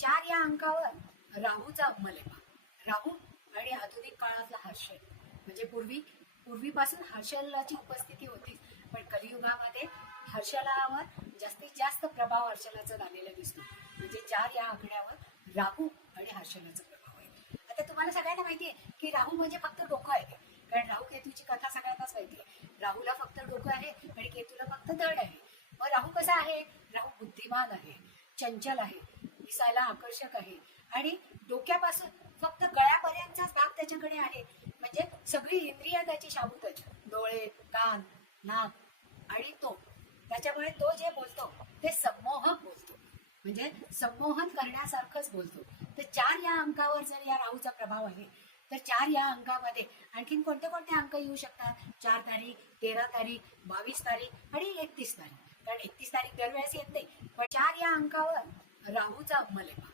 4 या अंकावर राहूचा अंमल आहे. राहू आणि आधुनिक काळातला हर्षल म्हणजे पूर्वीपासून हर्षलाची उपस्थिती होती, पण कलियुगामध्ये हर्षलावर जास्तीत जास्त प्रभाव हर्षलाचा झालेला दिसतो. म्हणजे 4 या आकड्यावर राहू आणि हर्षलाचा प्रभाव आहे. आता तुम्हाला सगळ्यांना माहिती आहे की राहू म्हणजे फक्त डोकं आहे, कारण राहू केतूची कथा सगळ्यांनाच माहिती आहे. राहूला फक्त डोकं आहे आणि केतूला फक्त धड आहे. मग राहू कसा आहे? राहू बुद्धिमान आहे, चंचल आहे, दिसायला आकर्षक आहे आणि डोक्यापासून फक्त गळ्यापर्यंतचाच भाग त्याच्याकडे आहे. म्हणजे सगळी इंद्रिय त्याची शाबूतच, डोळे, कान, नाक आणि तो. त्याच्यामुळे तो जे बोलतो ते संमोहक बोलतो, म्हणजे संमोहन करण्यासारखंच बोलतो. तर 4 या अंकावर जर या राहूचा प्रभाव आहे, तर 4 या अंकामध्ये आणखीन कोणते कोणते अंक येऊ शकतात? 4 तारीख, 13 तारीख, 22 तारीख आणि 31 तारीख. कारण 31 तारीख दरवेळेस येत नाही, पण 4 या अंकावर राहूचा अंमल आहे.